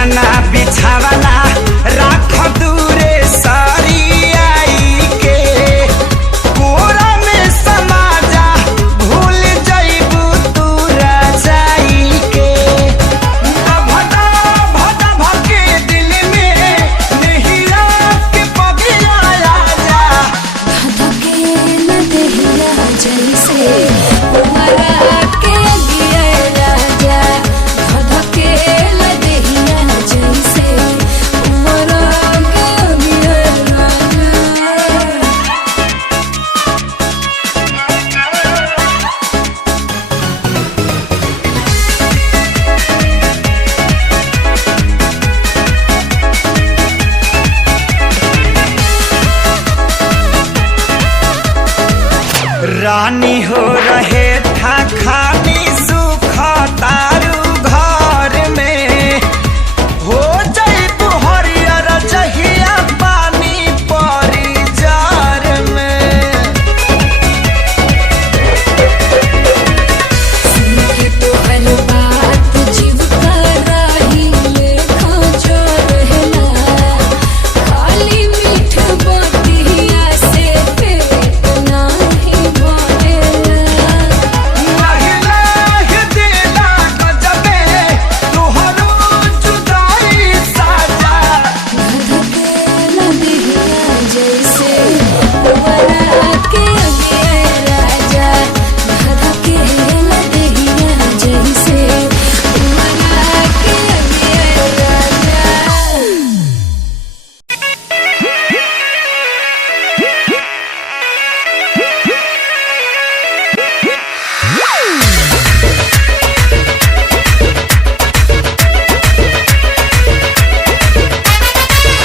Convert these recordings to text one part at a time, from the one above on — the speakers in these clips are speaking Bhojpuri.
बिछाना बिछावना राख दूरे सारी आई के कोरा में समा जा भूल जाइबू तू राजाई के भदा भदा भके दिल में नहिया के पगिया राजा धधके न देहिया जैसे उमरा के गिरे राजा धधके न देहिया जैसे उमरा के गिरे राजा। रानी हो रहे था खानी सुख तारू घर में हो जाई हरियर जहिया पानी परी जार में सुन के तोहर बात जीव कराही लेखा जो रहला खाली मीठ बतिया से पेट नाही भरेला। लाहि लाहि दिला गजबे तोहरो जुदाई साजा धधके न देहिया जैसे उमरा के गिरे राजा धधके न देहिया जैसे उमरा के गिरे राजा।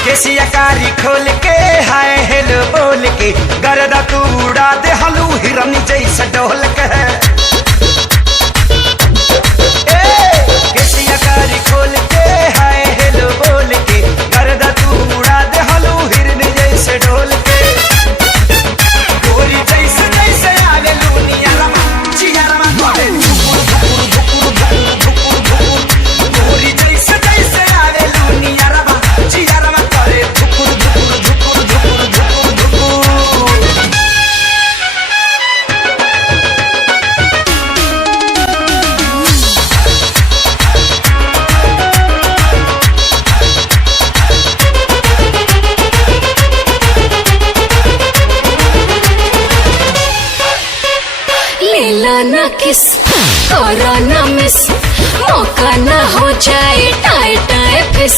केसिया कारी खोल के हाय हेलो बोल के गर्दा तू उड़ा दे हलू हिरन जैसा डोल के केसिया कारी खोल के हाय हेलो बोल के गर्दा तू उड़ा दे हलू हिरन जैसे डोल के गोरी जैसे जैसे आवे लुनिया रमा चिया रमा करे गोरी जैसे जैसे आवे लुनिया रमा चिया रमा करे धुकुर धुकुर धुकुर धुकुर धुकुर धुकुर। लेला ना किस करो ना मिस मौका ना हो जाए टाए टाए फिस।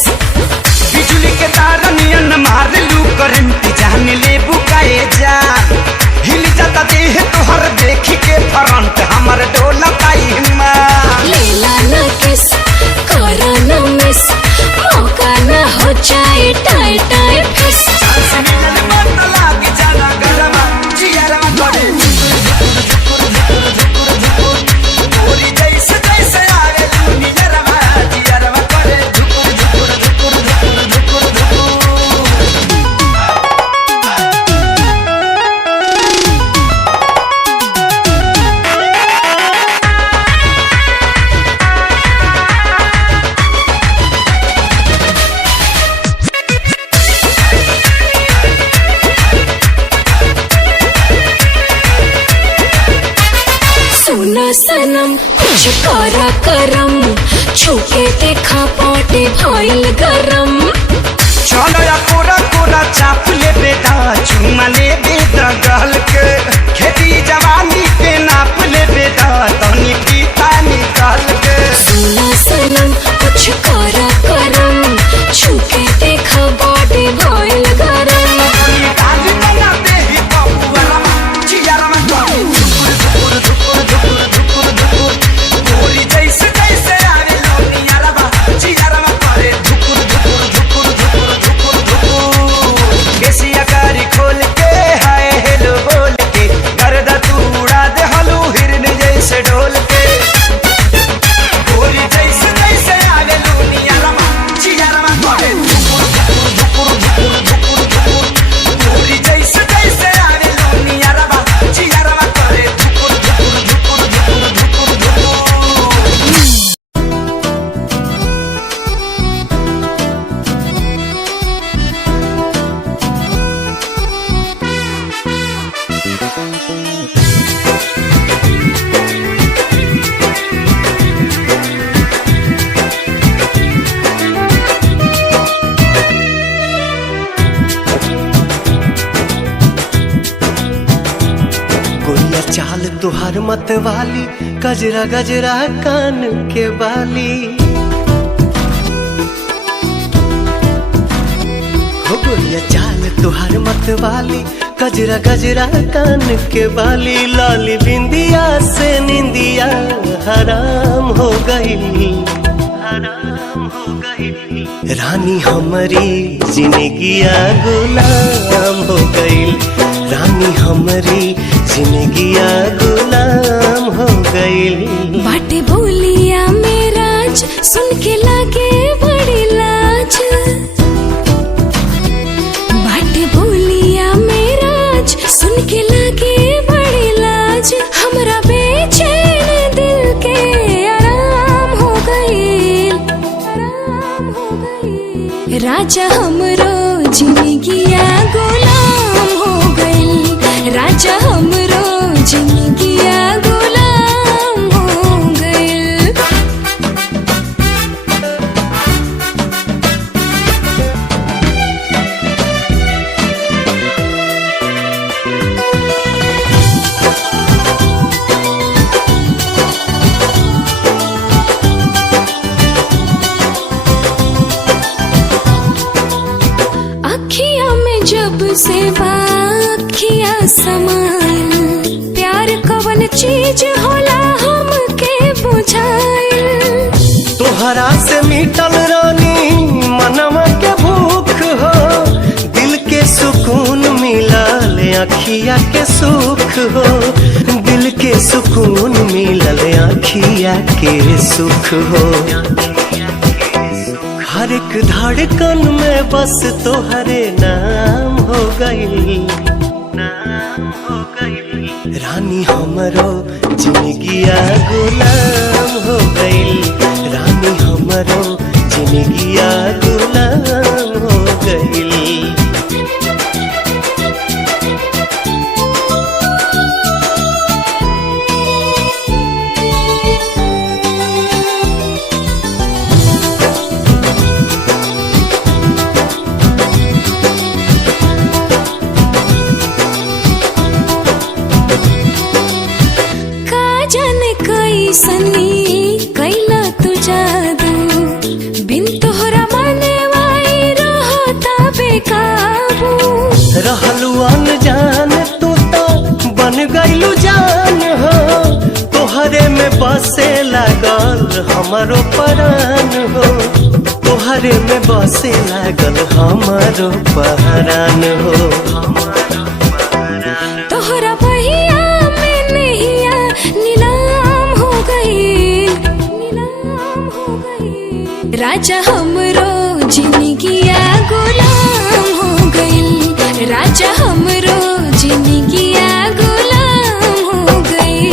बिजली के तार नियन मार लू करंट जान ले बुकाए जा हिल जाता देह तोहर देखी के फ्रंट हमर डोला पाई मां लेला ना किस करो ना मिस मौका ना हो जाए टाए टाए फिस। चांस मिलल मत लाग जाना गरमा जियरमा करे धुकुर धुकुर धुकुर धुकुर गोरी जैसे जैसे आवे दुनिया रमा जियरमा करे धुकुर धुकुर धुकुर धुकुर धुकुर धुकुर। सुना सनम कुछ करा करम छूके देखा पाटे भइल गरम। चलो या कोरा कोरा चाप ले बेटा चुमा ले बेटा गल के खेती जवानी के नाप ले बेटा तनी पीता निकाल के सुना सनम कुछ करा करम छूके देखा बॉडी भइल गरम। तनी गाली बना दे ही बबुआ रमा चिया रमा करे धुकुर धुकुर धुकुर धुकुर धुकुर धुकुर गोरी जैसे जैसे आवे लोनिया रमा चिया रमा करे धुकुर तुहार मत वाली गजरा गजरा कान के बाली हो गोरिया चाल तुहार मत वाली गजरा गजरा कान के बाली लाली बिंदिया से निंदिया हराम हो गई रानी हमारी जिंदगिया गुलाम हो गई रानी हमारी जिंदगिया गुलाम हो गई बाटे बोलिया मेराज सुन के लागे बड़ी लाज बाटे बोलिया मेराज सुन के लागे बड़ी लाज हमरा बेचैन दिल के आराम हो गई राजा हमरो जिंदगिया गुलाम हो गई राजा हमरो जिंदगिया गुलाम हो गई अखियां में जब से बाखिया समाइल प्यार कवन चीज होला हमके बुझाइल तोहरा से मिटल रानी मनवा के भूख हो दिल के सुकून मिलल अखिया के सुख हो दिल के सुकून मिलल अखिया के सुख हो हर एक धड़कन में बस तोहरे नाम हो गई रानी हमरो जिंदगिया गुलाम हो गई रानी हमरो जिंदगिया गुलाम हो गई सनी कैला तू जादू बिन तोहरा माने वाई रहता बेकाबू रहलू अनजान तू तो बन गईलू जान हो तोहरे में बसे लागल हमारो परान हो तोहरे में बसे लागल हमारो परान हो तोहरा बहिया में नैया नीलाम हो गई राजा हमरो जिंदगिया गुलाम हो गई राजा हमरो जिंदगिया गुलाम हो गई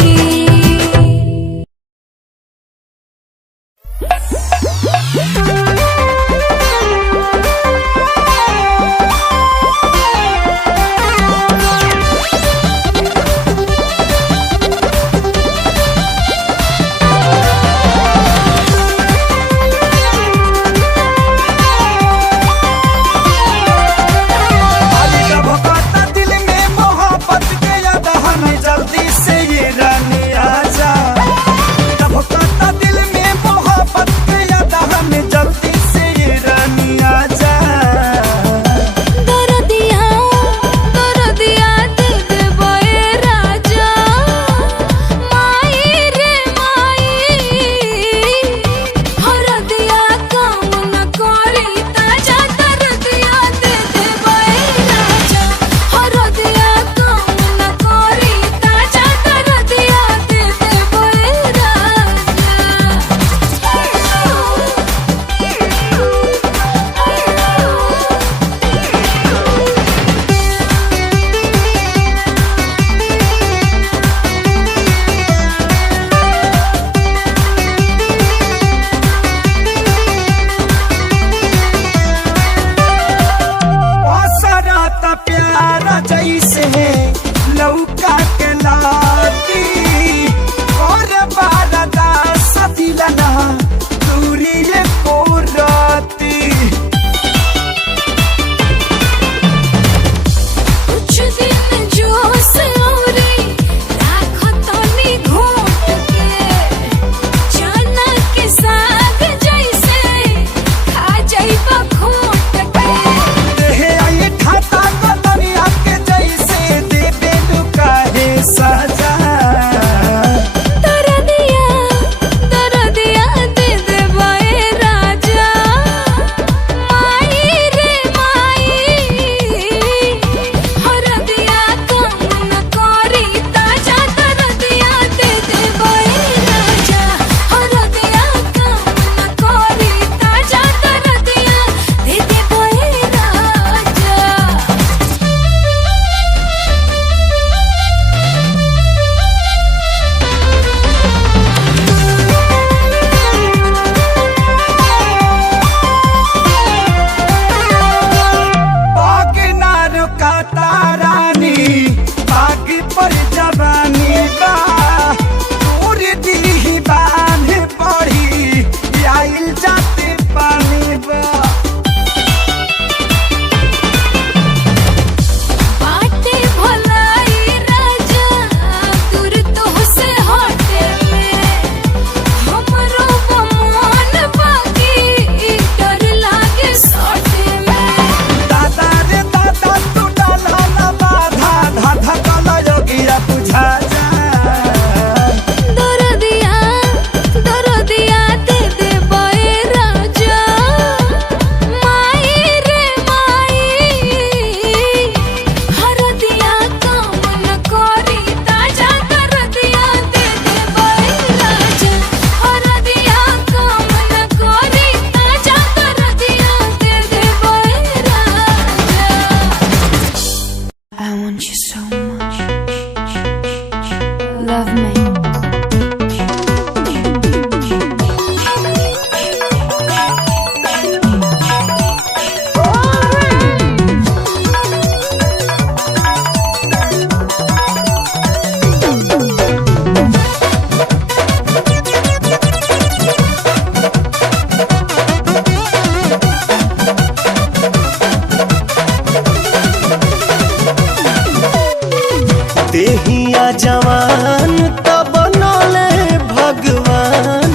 जवान तब बनले भगवान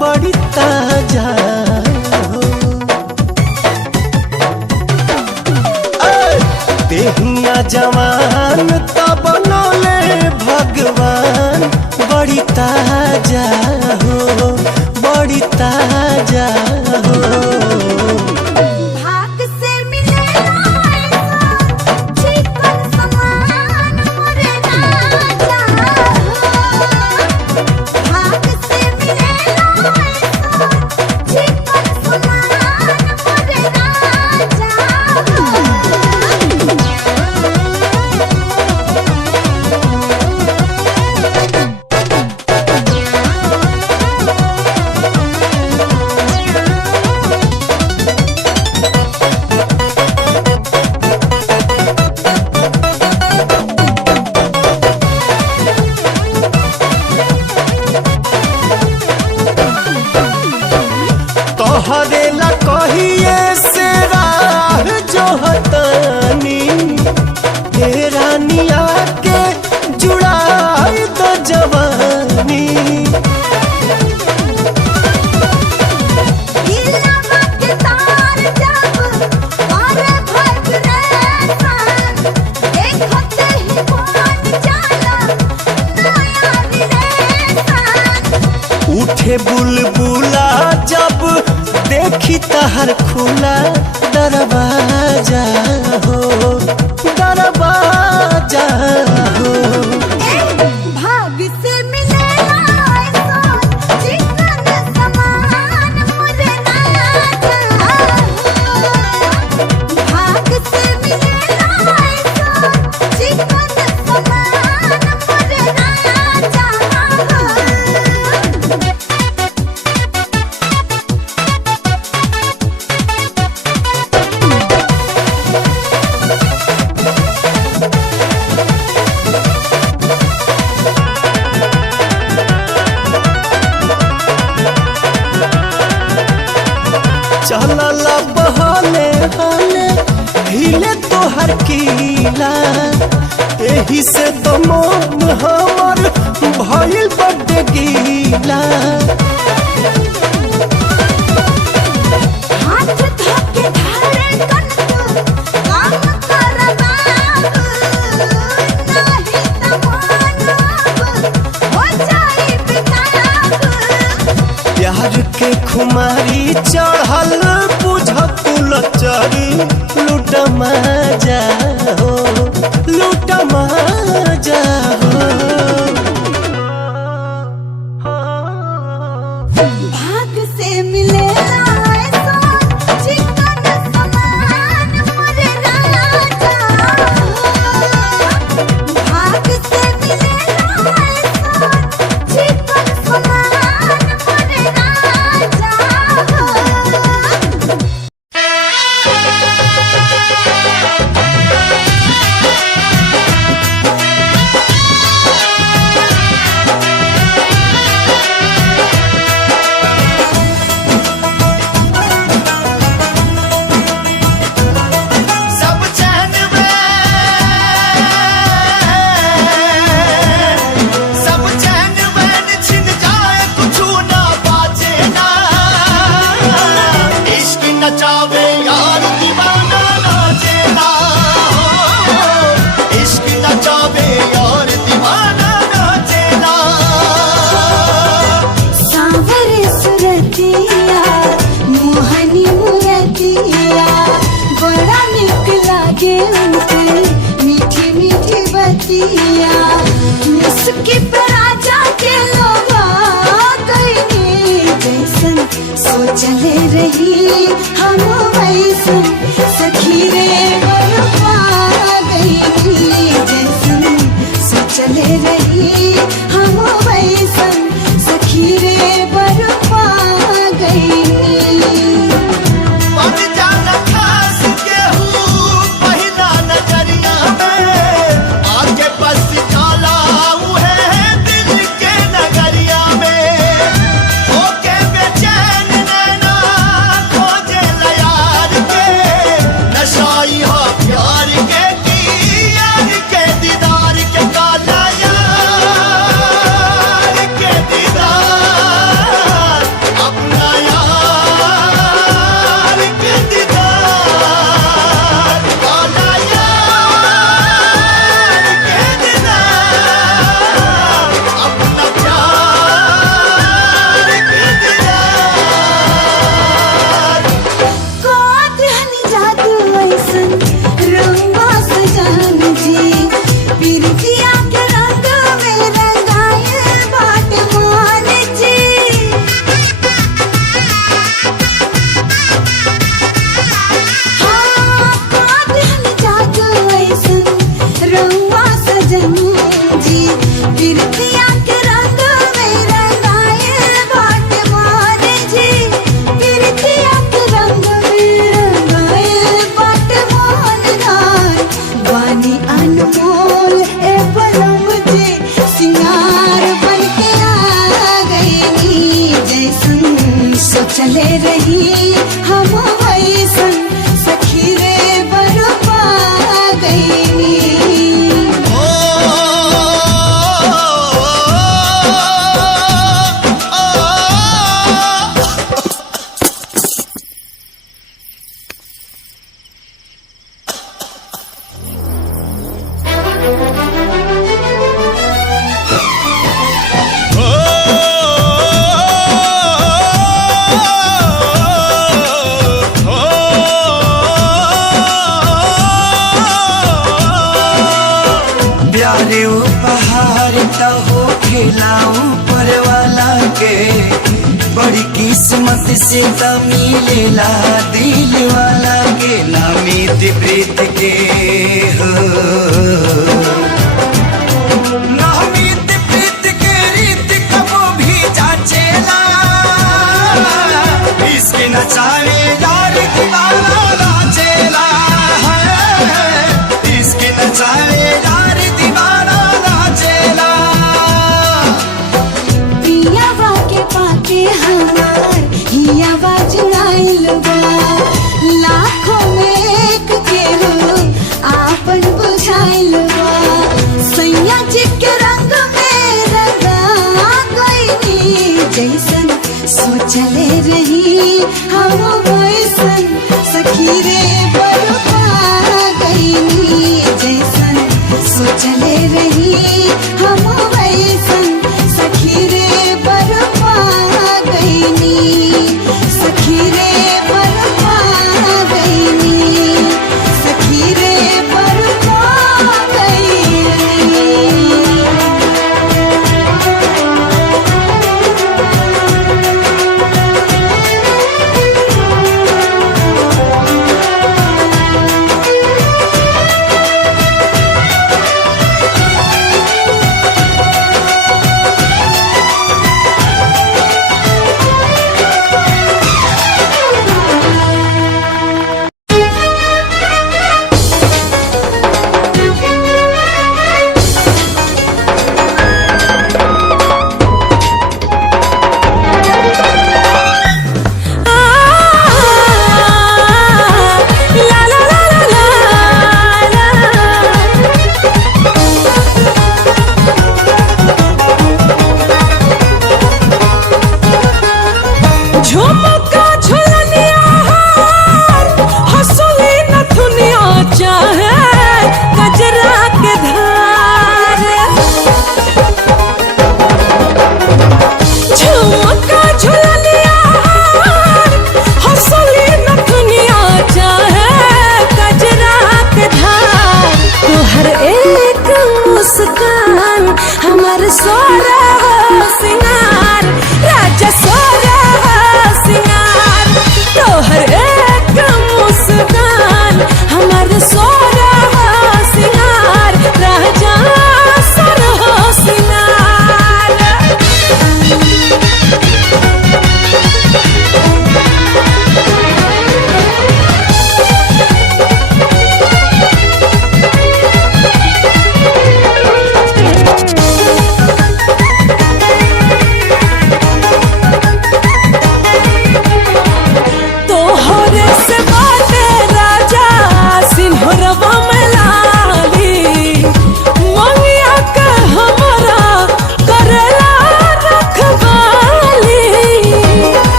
बड़ी ताजा हो। देहिया जवान तब बनले भगवान बड़ी ताजा हो, बड़ी ताजा हो। तोहरेला कहिए से राह जो हतानी हे रानिया के जुड़ाई तो जवानी। उठे बुलबुला जब देखी तहर खुला दरवाजा हो, दरवाजा हो। भाग्य से मिलेला ऐसा चिकन समान मुझे राजा हो। भाग्य से मिलेला ऐसा चिकन समान मुझे राजा हो। चलला बहाने हाने हिले तोहर कीला, एही से तो मन हमर भइल बड्ड गीला। हाथ धोके धारे कन काम करबा नहीं तमानब हो जाई बिताब। प्यार के खुमारी चढ़ल बुझकुल चरी लूट मजा हो, लूट मजा हो। से त मिलेला दिल वाला के नामित प्रीत के हो नामित प्रीत के रीत कबो भी जाचेला इसके नचावे यार दीवाना नाचेला इसके नचावे यार दीवाना नाचेला पियावा के पाके हमार हियावा जुड़ाइल बा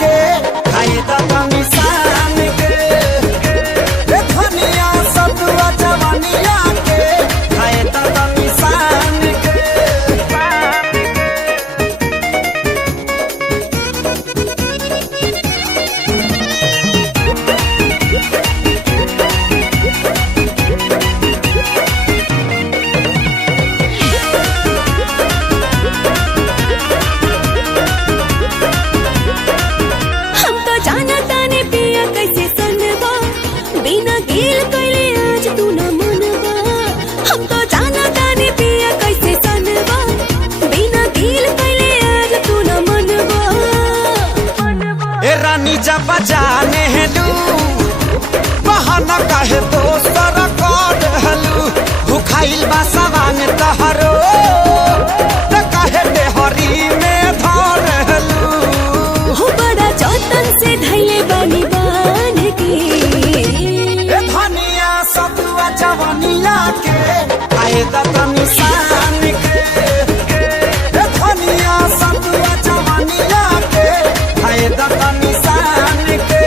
के खाए तनी सान के धनिया सतुआ जवानिया के खाए तनी सान के हम तो जाना ताने पिया कैसे सनबा बिना गिल कैले आज तू न मनबा हम तो जाना ताने पिया कैसे सनबा बिना गिल कैले आज तू न मनबा ए रानी जब जाने हेलू बहाना काहे दोसर कर हलू भुखाइल बा सवान तहरो त काहे देहरी में धर हलू हो बड़ा जतन से धैले बानी बांध के ए धनिया सतुआ जवानिया के आए तनी सान के ए धनिया सतुआ जवानिया के आए तनी सान के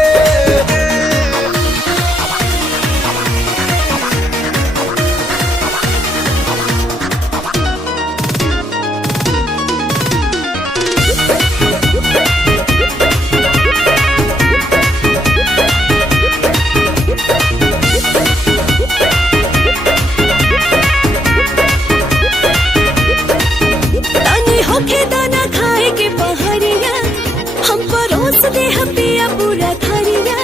तनी होखे दाना खाए के पहरिया हम परोस दे हम पिया पूरा थरिया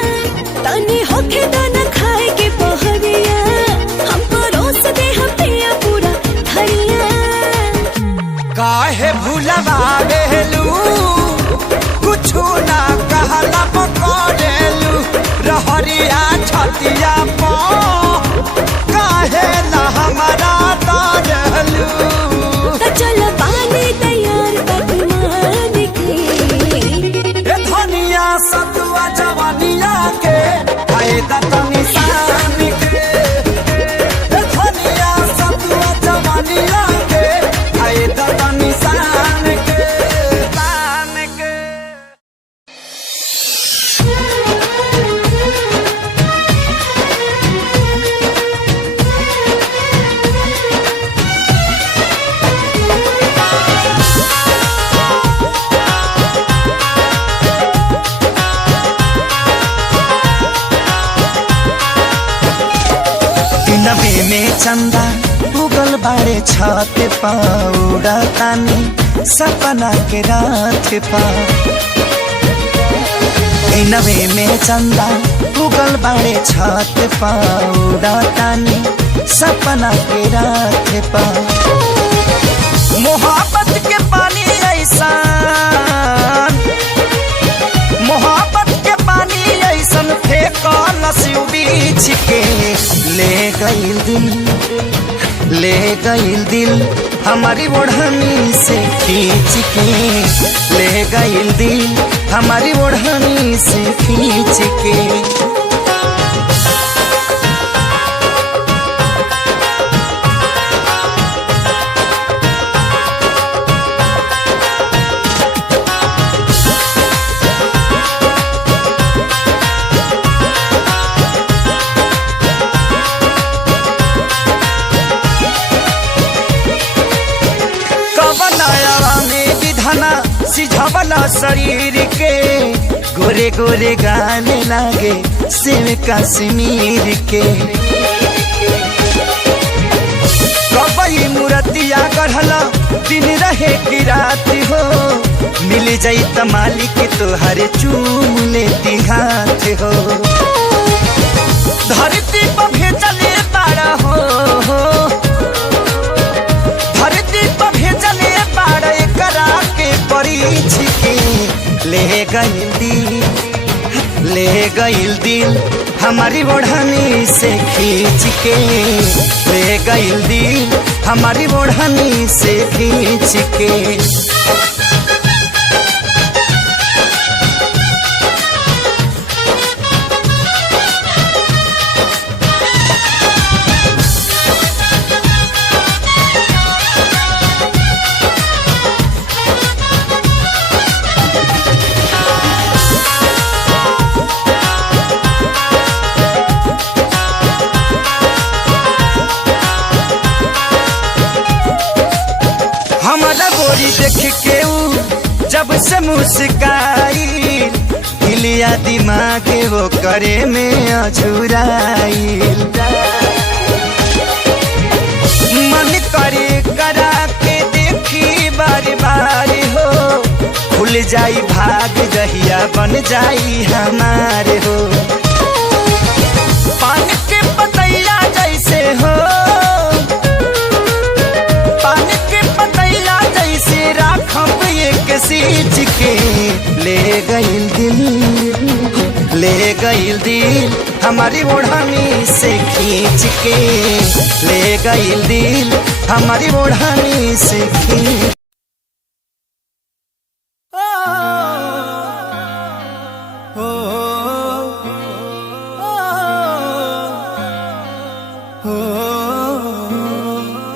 तनी होखे दाना खाए के पहरिया हम परोस दे हम पिया पूरा थरिया काहे भूलवावेलू कुछु ना कहला पकड़ेलू रहरिया छतिया पो काहे ना हमारा तारलू त चल पानी तैयार पकवान के ए धनिया सतुआ जवानिया के आए तनी सान के ए धनिया सतुआ जवानिया के आए तनी सान के सान के नबे में चंदा उगल बाड़े छत पाउडा तानी सपना के रात पा नबे में चंदा उगल बाड़े छत पाउडा तानी सपना के रात पा मोहब्बत के पानी ऐसा मोहब्बत के पानी ऐसन फेंको नसीब बीच के ले गईल दिल हमारी ओढ़नी से खींच के ले गईल दिल हमारी ओढ़नी से खींच के सिझवला शरीर के गोरे गोरे गाने लागे सेव कश्मीर के कबई मूर्तिया गढ़ला दिन रहे की रात हो मिल जाई त मालिक तोहरे चूम लेती हाथ हो धरती पर भेजले बाड़ा हो धरती पर भेजले बाड़ा करा के परीछ के ले गईल दिल हमारी ओढ़नी से खींच के ले गईल दिल हमारी ओढ़नी से खींच के देख के ऊ जब से मुस्काई हिलिया दिमाग वो करे में अझुराई मन करे करा के देखी बार बार हो खुल जाई भाग जहिया बन जाई हमारे हो पान के पतैया जैसे हो पान के पतैया जैसे राखब एक सींच के ले गईल दिल हमारी ओढ़नी से खींच के ले गईल दिल हमारी ओढ़नी से खींच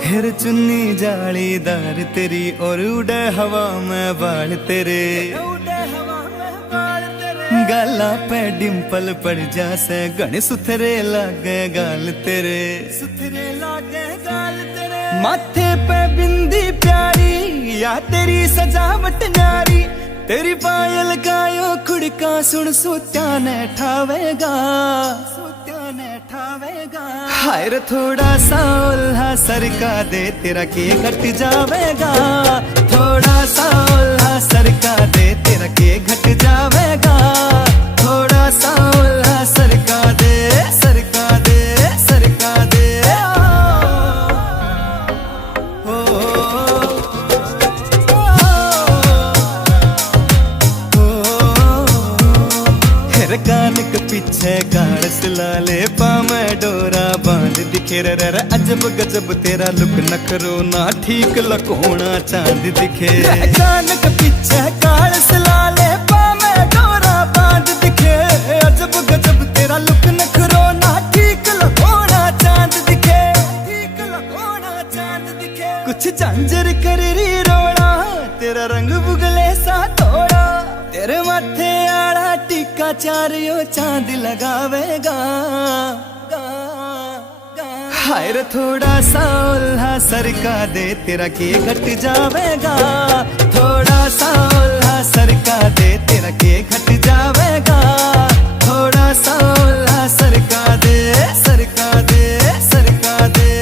फिर चुन्नी जालीदार तेरी और उड़े हवा में बाल तेरे गाला पे डिम्पल पड़ जा से गण सुथरे लागे गाल तेरे माथे पे बिंदी प्यारी या तेरी सजावट न्यारी तेरी पायल गायो खुड़का सुन सोत्या ने ठावेगा हायर थोड़ा सा उल्हा सरका दे तेरा के घट जावेगा थोड़ा सा उल्हा सरका दे तेरा के घट जावेगा थोड़ा सा उल्हा सरका दे सरका दे सरका दे कान के पीछे गाड़ सिलाले पामे डोरा बांध दिखे रे अजब गजब तेरा लुक नखरो ना ठीक लकोना चांद दिखे कान के पीछे गाड़ सिलाले पामे डोरा बांध दिखे अजब गजब तेरा लुक नखरो ना ठीक लकोना चांद दिखे ठीक लकोना चांद दिखे कुछ झांझर कर री रोड़ा तेरा रंग बुगले सा थोड़ा तेरे माथे आड़ा टीका चारियो चांद लगावेगा हायर थोड़ा सा उल्हा सरका दे तेरा के घट जावेगा थोड़ा सा उल्हा सरका दे तेरा के घट जावेगा थोड़ा सा उल्हा सरका दे सरका दे सरका दे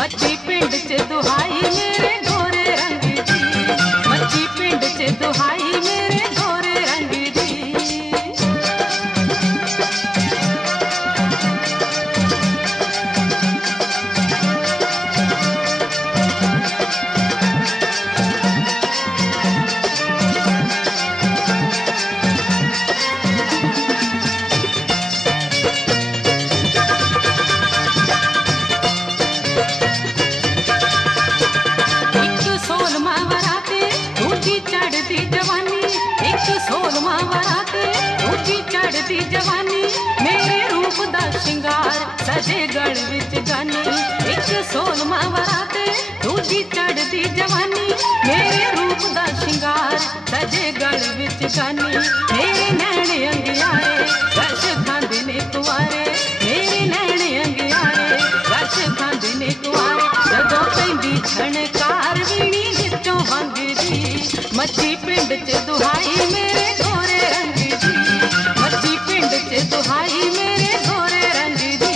मच्छी पिंड च दुहाई मेरे गोरे रंग दी मच्छी पिंड च दुहाई मेरे गोरे रंग दी जवानी मेरे रूप दा शिंगार सजे गढ़ विच गानी एक सोलमा वराते दूजी चढ़दी जवानी मेरे रूप दा शिंगार सजे गढ़ विच गानी मेरे नैन अंगियारे रश खांदे ने कुआरे मेरे नैन अंगियारे रश खांदे ने कुआरे जदों पैंदी छणकार वीणी विचों वंगदी मच्छी पिंड च दुहाई मेरे गोरे रंग दी मच्छी पिंड च दुहाई मेरे गोरे रंग दी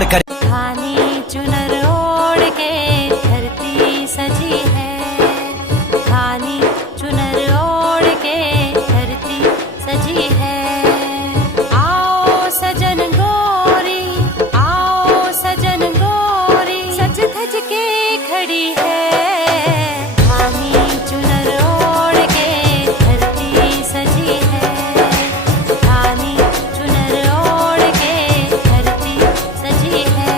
प्यार करे। धानी चुनर ओढ़ के धरती सजी है, धानी चुनर ओढ़ के धरती सजी है। आओ सजन गोरी, आओ सजन गोरी, सज धज के खड़ी है। धानी चुनर ओढ़ के धरती सजी है, धानी चुनर ओढ़ के धरती सजी है।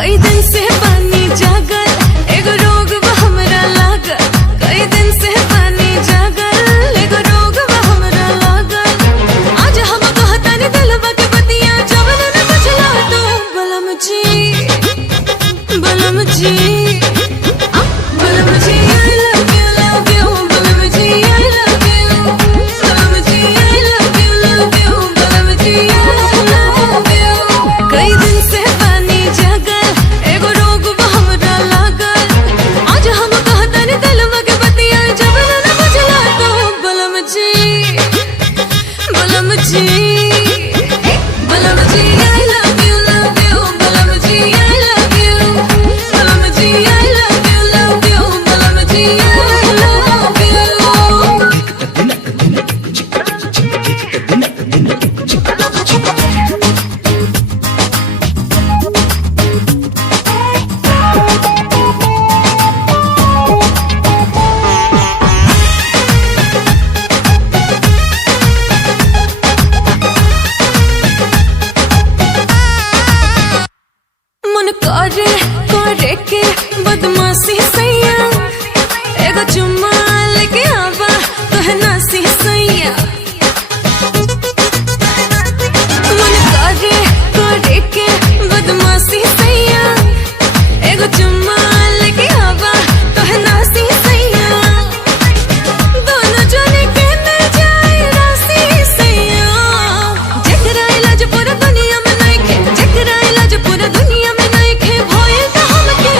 कई दिन से पानी जागल एगो रोग बा हमरा लागल कई दिन से पानी जागल एगो रोग बा हमरा लागल आज हम कहतानी दिलवा के बतिया जवन न बुझला तू बलम जी बलम जी बलम जी I love you बलम जी I love you बलम जी I love you बलम जी I love you कई दिन से पानी जागल एगो रोग बा हमरा लागल आज हम कहतानी दिलवा के बतिया जवन न बुझला तू बलम जी बलम जी बलम जी I love you बलम जी I love you बलम जी I love you बलम जी I love you मन करे के बदमाशी सैया एगो चुम्मा लेके आवा तोहे नासी सैया मन करे के बदमाशी सैया एगो चुम्मा लेके आवा तोहे नासी सैया दोनों जने के न जाए रासी सैया जेकरा इलाज पूरा दुनिया में नइखे जेकरा इलाज पूरा दुनिया में नइखे भइल त हमके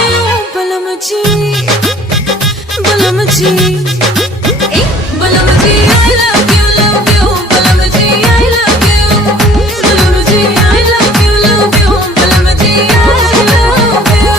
बलम जी बलम जी ए बलम जी I love you बलम जी I love you बलम जी I love you बलम जी I love you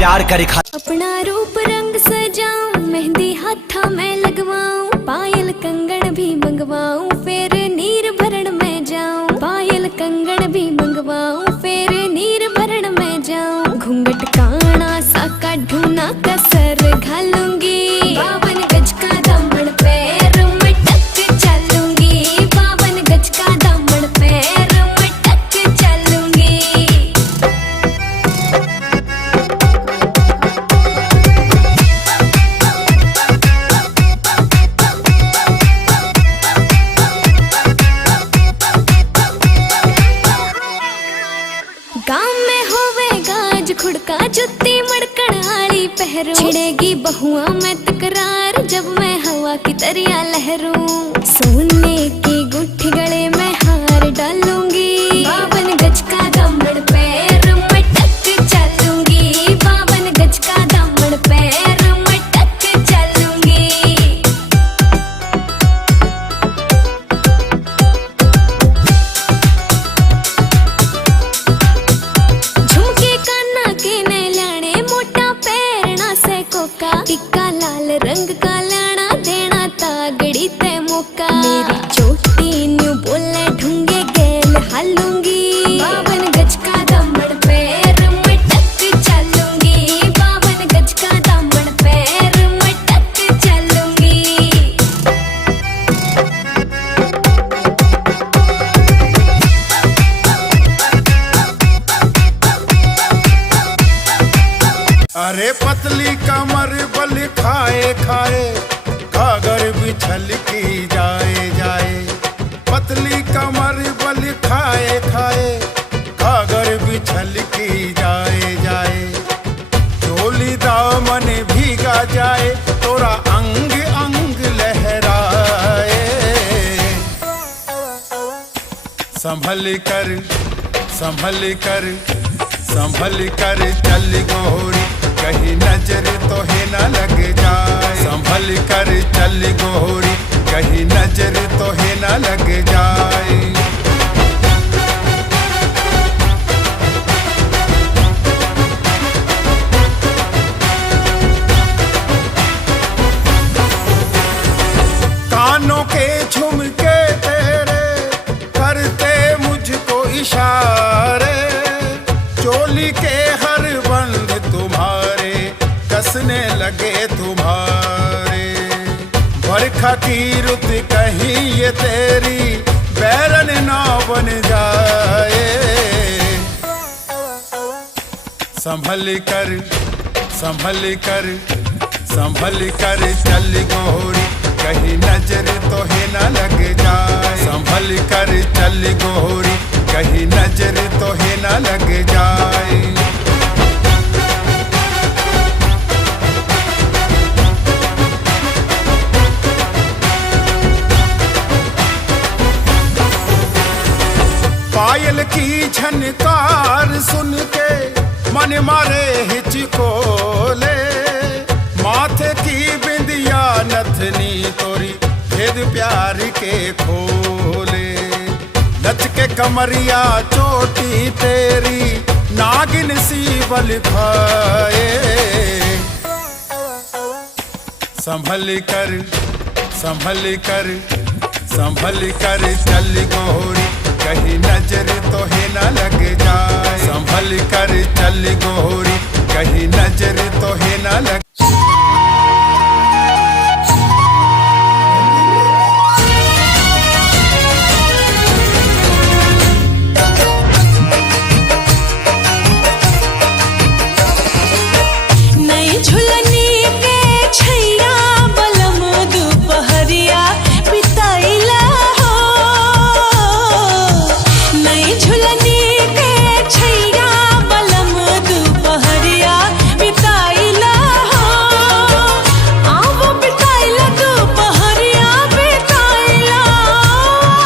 प्यार करे अपना रूप रंग सजाऊं मेहंदी हाथा में लगवाऊं पायल कंगन भी मंगवाऊं फिर नीर भरण में जाऊं पायल कंगन भी मंगवाऊं फिर नीर भरण में जाऊं घूंघट काना सा का ढूना कसर घालूंगी 52 गज का दामन पैर में टक चलूंगी 52 गज का दामन पैर में टक चलूंगी गाँव में होवे गाज खुड़का जुत्ती मड़कड़ आड़ी पहरू छिड़ेगी बहुआ में तकरार जब मैं हवा की तरिया लहरूं सोने की गुट्ठी गले में हार डालूंगी 52 गज का दामन पैर में टक चलूंगी 52 गज का दामन पैर में टक चलूंगी झुमके काना के ने लाने मोटा पैरना से कोका टिक्का लाल रंग का लाना देना तागड़ी ते मौका मेरी चोटी न्यू बोले ढूंगे गेल हालूंगी 52 गज का दामन पैर में टक चलूंगी 52 गज का दामन पैर में टक चलूंगी अरे पतली कमर बल खाए खाए घाघर बिछल की जाए जाए पतली कमर बल खाए खाए घाघर बिछल की जाए जाए चोली दामन भीगा जाए तोरा अंग अंग लहराए संभल कर संभल कर संभल कर चल गोरी कहीं नजर तो है न लग जाए संभल कर चल गोरी कहीं नजर तो है न लग जाए कानों के झुमके तेरे करते मुझको इशारा की रुत कहीं ये तेरी बैरन ना बन जाए। संभल कर संभल कर संभल कर चल गोरी, कहीं नजर तो है ना लग जाए। संभल कर चल गोरी, कहीं नजर तो है ना लग जाए। पायल की झनकार सुन के मन मारे हिचकोले, माथे की बिंदिया नथनी तोरी भेद प्यार के खोले। लचके कमरिया चोटी तेरी नागिन सी बल खाए। संभल कर संभल कर संभल कर चल गोरी, कहीं नजर तो है ना लग जाए। संभल कर चल गोरी, कहीं नजर तो है ना लग। नई झुलनी के छैया बलम दुपहरिया बिताइला हो। नई झुलनी के छैया बलम दुपहरिया बिताइला हो। आवो बिताइला दुपहरिया बिताइला,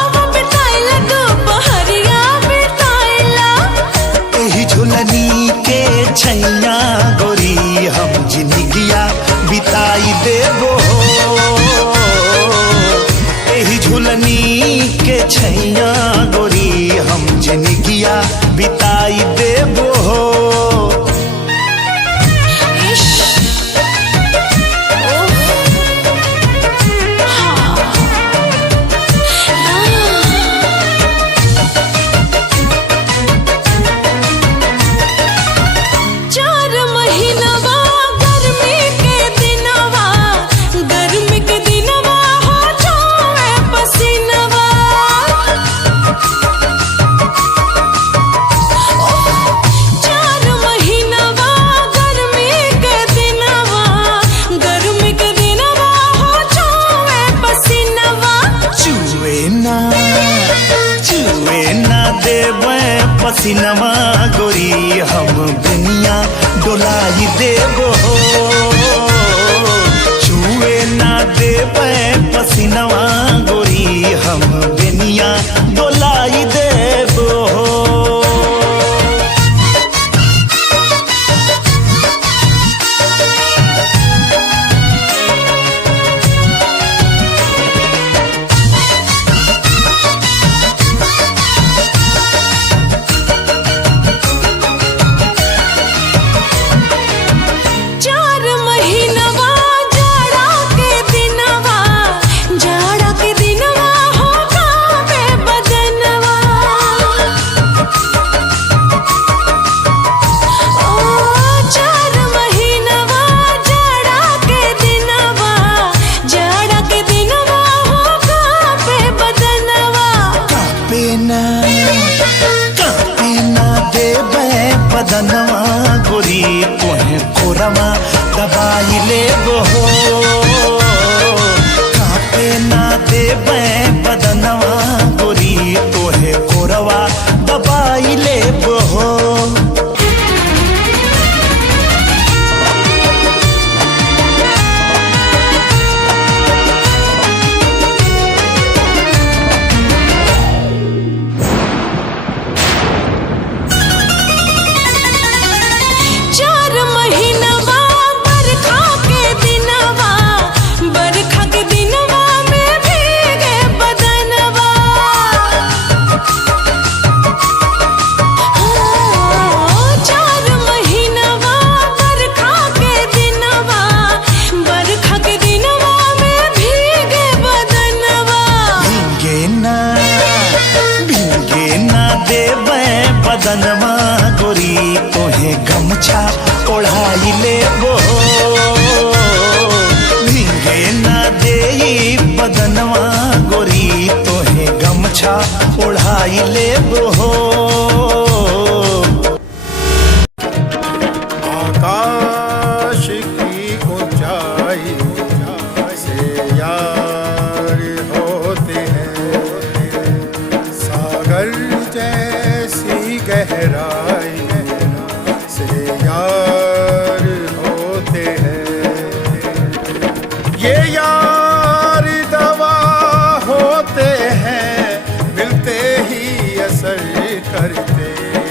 आवो बिताइला दुपहरिया बिताइला। एही झुलनी के छैया गोरी हम जिंदगिया बिताई देबो। एही झुलनी के छैया गोरी हम जिंदगिया बिताई देबो। इश, ओह, हाँ, चार महीनवा गर्मी के दिनवा, गर्मी के दिनवा हो जाए पसीनवा। चार महीनवा गर्मी के दिनवा, गर्मी के दिनवा हो जाए पसीनवा। चुए ना देवे पसीनवा गोरी हम दुनिया डोलाई देबो। चुए ना देवे पसीनवा गोरी हम दुनिया डोलाई देबो। चार महीनवा जाड़ा के दिनवा, जाड़ा के दिनवा हो गावे बदनवा। ओ चार महीनवा जाड़ा के दिनवा, जाड़ा के दिनवा हो गावे बदनवा। कापे ना देवे बदनवा गोरी तोहे कोरमा दबाई लेबो। कापे ना देवे बदनवा गोरी तोहे कोरवा दबाई लेबो। चार महीनवा बरखा के दिनवा, बरखा के दिनवा में भीगे बदनवा। हाँ, पाई लेब हो। आकाश की ऊंचाई से यार होते हैं, सागर जैसी गहराई से यार होते हैं। ये यार दवा होते हैं, मिलते ही असर करते हैं।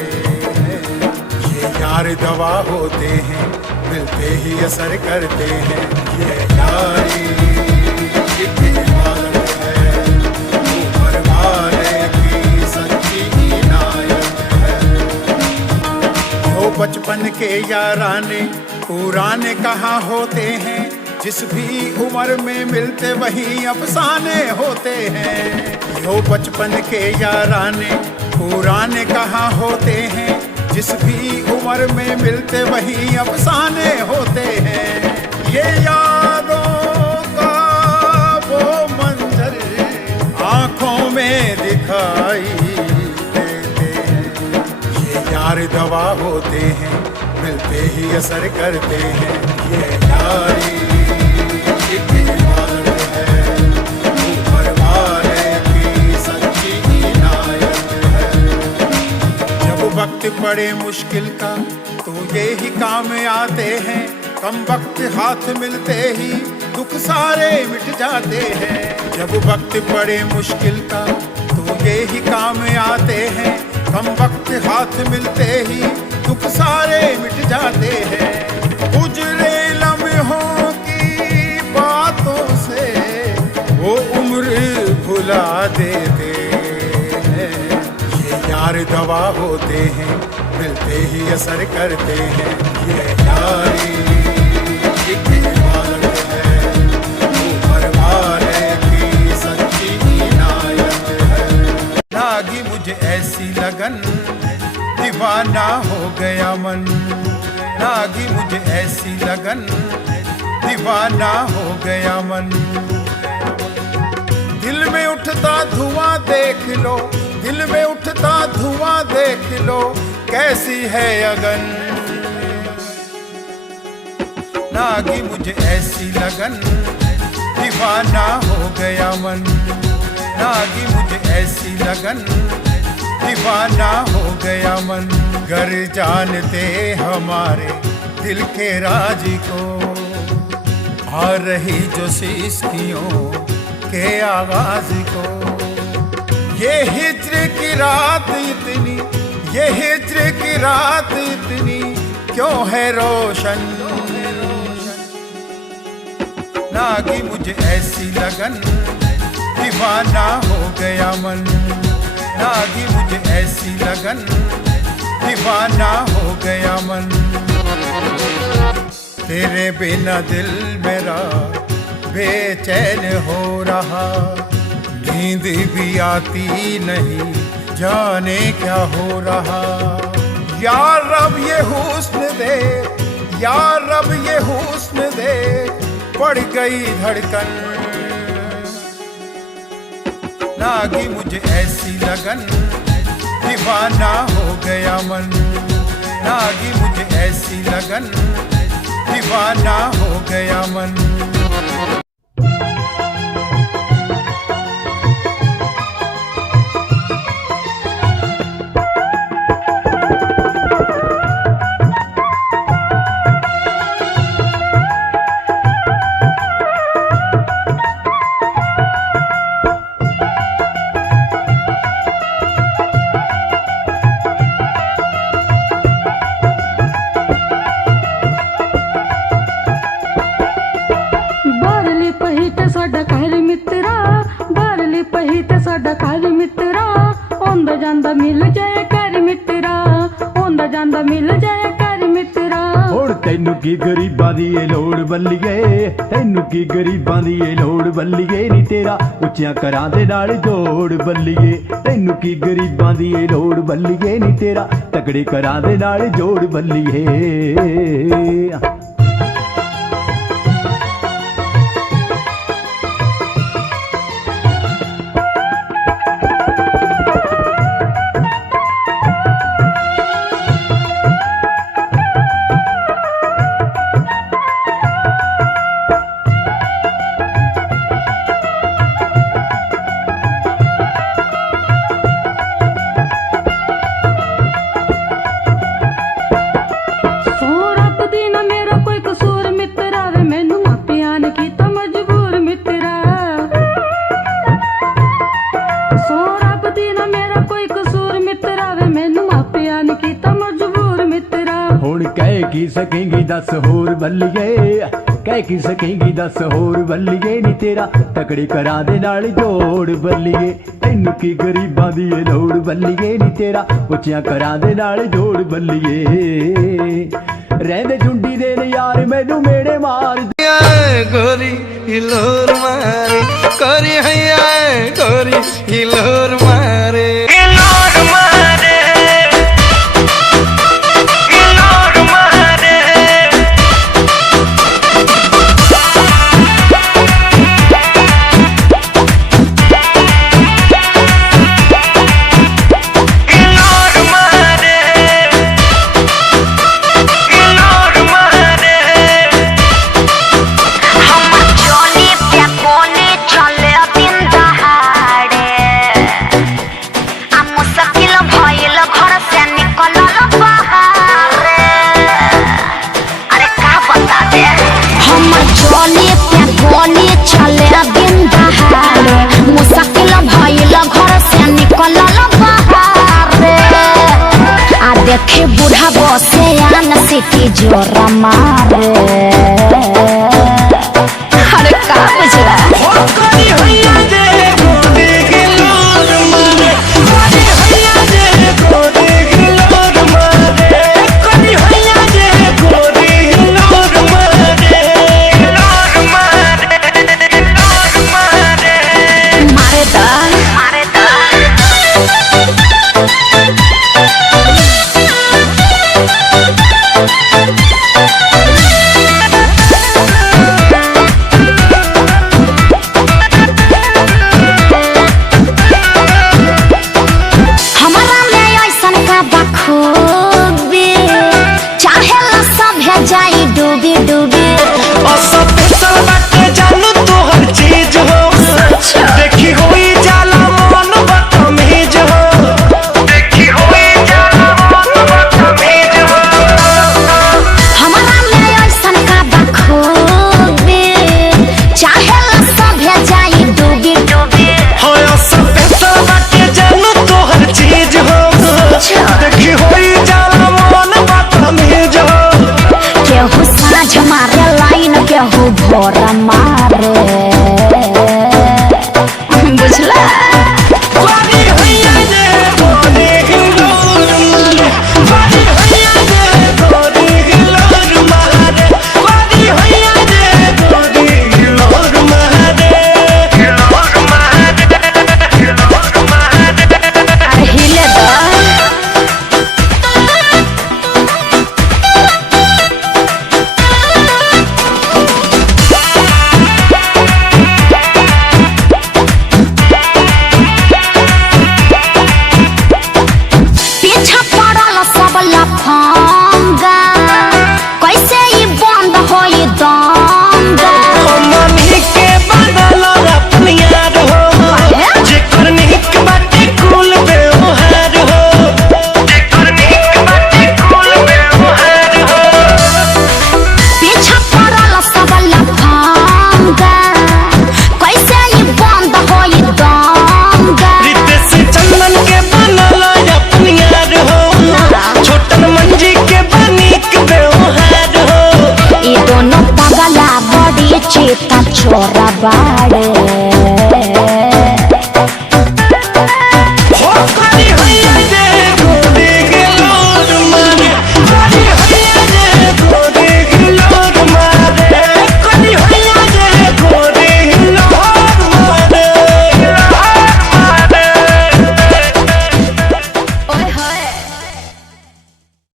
ये यार दवा होते हैं, मिलते ही असर करते हैं। ये यारी एक इबादत है, ऊपर वाले की सच्ची इनायत है। जो बचपन के याराने पुराने कहाँ होते हैं, जिस भी उम्र में मिलते वही अफसाने होते हैं। यो बचपन के याराने पुराने कहाँ होते हैं, जिस भी उम्र में मिलते वही अफसाने होते हैं। ये यादों का वो मंजर आँखों में दिखाई देते हैं। ये यार दवा होते हैं, मिलते ही असर करते हैं। ये यारी एक इबादत है, ऊपर वाले की सच्ची इनायत है। जब वक्त पड़े मुश्किल का तो ये ही काम आते हैं, कम वक्त हाथ मिलते ही दुख सारे मिट जाते हैं। जब वक्त पड़े मुश्किल का तो ये ही काम आते हैं, कम वक्त हाथ मिलते ही दुख सारे मिट जाते हैं। गुजरे लम्हों की बातों से वो उम्र भुला देते हैं। ये यार दवा होते हैं, मिलते ही असर करते हैं। ये यारी एक इबादत है, ऊपर वाले की सच्ची इनायत है। लागी मुझे ऐसी लगन, दीवाना हो गया मन। लागी मुझे ऐसी लगन, दीवाना हो गया मन। दिल में उठता धुआं देख लो, दिल में उठता धुआं देख लो, कैसी है अगन। लागी मुझे ऐसी लगन, दीवाना हो गया मन। लागी मुझे ऐसी लगन, दीवाना हो गया मन। गर जानते हमारे दिल के राज को, आ रही जो सिसकियों के आवाज को। ये हिज्र की रात इतनी, ये हिज्र की रात इतनी क्यों है रोशन। लागी मुझे ऐसी लगन, दीवाना हो गया मन। लागी मुझे ऐसी लगन, दीवाना हो गया मन। तेरे बिना दिल मेरा बेचैन हो रहा, नींद भी आती नहीं, जाने क्या हो रहा। या रब ये हुस्न दे, या रब ये हुस्न दे, बढ़ गई धड़कन। लागी मुझे ऐसी लगन, दीवाना हो गया मन। लागी मुझे ऐसी लगन, दीवाना हो गया मन। ਤੈਨੂੰ ਕੀ ਗਰੀਬਾਂ ਦੀ ਏ ਲੋੜ ਬੱਲੀਏ, ਤੈਨੂੰ ਕੀ ਗਰੀਬਾਂ ਦੀ ਏ ਲੋੜ ਬੱਲੀਏ ਨੀ ਤੇਰਾ ਉੱਚਿਆਂ ਘਰਾਂ ਦੇ ਨਾਲ ਜੋੜ ਬੱਲੀਏ। ਤੈਨੂੰ ਕੀ ਗਰੀਬਾਂ ਦੀ ਏ ਲੋੜ ਬੱਲੀਏ ਨੀ ਤੇਰਾ ਤਕੜੇ ਘਰਾਂ ਦੇ ਨਾਲ ਜੋੜ ਬੱਲੀਏ। की सकेंगी 10 होर बल्लिए, कह की सकेंगी 10 होर बल्लिए नी तेरा तकड़ी करा दे नाल जोड़ बल्लिए। तैनू की गरीबां दी ए लोड़ बल्लिए नी तेरा उच्चियां करा दे नाल जोड़ बल्लिए। रहंदे झुंडी दे ने यार मैनू मेड़े मार गोरी हिलोर मारे गोरी हैया गोरी हिलोर मारे देखे बूढ़ा बसे आन सिटी जोरा मारे। अरे का बुझला जाई डूबी डूबी जानू तो हर चीज हो देखी हुई जाला मन बदतमीज हो देखी हुई जाला मन बदतमीज हो। हमारा में ऐसन का बखूबी चाहेला सभे जाई डूबी डूबी हो सब पैसा बाटे जानू तो हर चीज हो देखी हुई जाला मन बदतमीज हो। केहू साँझ मारे लाइन केहू भोर मारे बुझला। लफंगा कैसे ही बंद होई दंगा मनी के बदल अपनी यार हो जेकर निक बाटे कुल व्यवहार हो जेकर निक बाटे कुल व्यवहार हो। पीछा पड़ल सब लफंगा कैसे ही बंद होई दंगा रितेश चंदन के बनल अपनी यार हो छोटन मंजी के बनिक व्यवहार हो। ये दोनों पगला बड़ी चेता छोरा बाड़े।